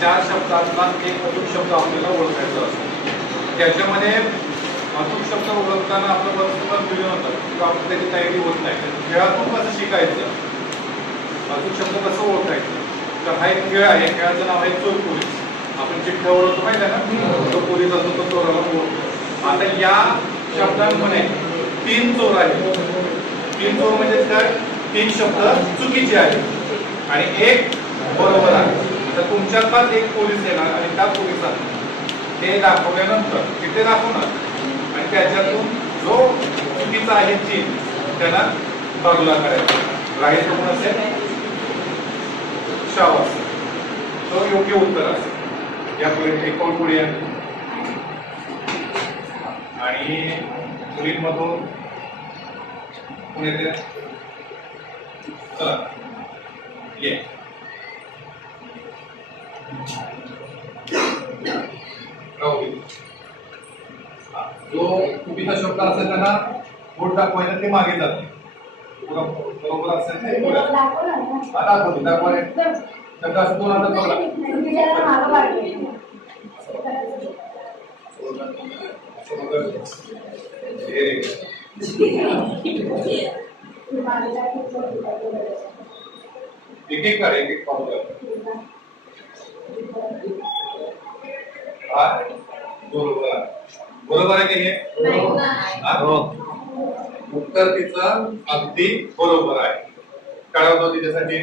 चार शब्दातला एक अचूक शब्द आपल्याला ओळखायचा असतो. त्याच्यामध्ये अचूक शब्द ओळखताना आपलं बरंच कन्फ्युजन होतं. किंवा आपण त्याची तयारी होत नाही. खेळातून कसं शिकायचं? अचूक शब्द कसं ओळखायचं? तर हा एक खेळ आहे. खेळाचं नाव आहे चोर पोलीस आपण चिठ्ठ्या ओळखतो पाहिजे ना? तो पोलीस असतो तो चोराला ओळखतो. आता या शब्दांमध्ये तीन चोर आहेत. तीन चोर म्हणजे काय? तीन शब्द चुकीचे आहेत. आणि एक बरोबर आहे एक पोलीस येणार आणि त्या पोलिसात ते दाखवल्यानंतर तिथे दाखवणार. आणि त्याच्यातून जो चुकीचा आहे चीन त्यांना बाजूला करायचा. राहील कोण असेल? शाव असेल. तो योग्य उत्तर असेल. या पुढे एक कोण पुढे आणि मुलींमधून कोण येते? चला. ये. जो चुकीचा शब्द असेल त्यांना बोट दाखवायचं ते मागे जात बरोबर असेल ते? पुढे. हा, दाखवतो शब्द. एक एक कर एक एक काउंट हा बरोबर आहे. बरोबर आहे की हे हा? उत्तर तिचं अगदी बरोबर आहे काय होतं तिच्यासाठी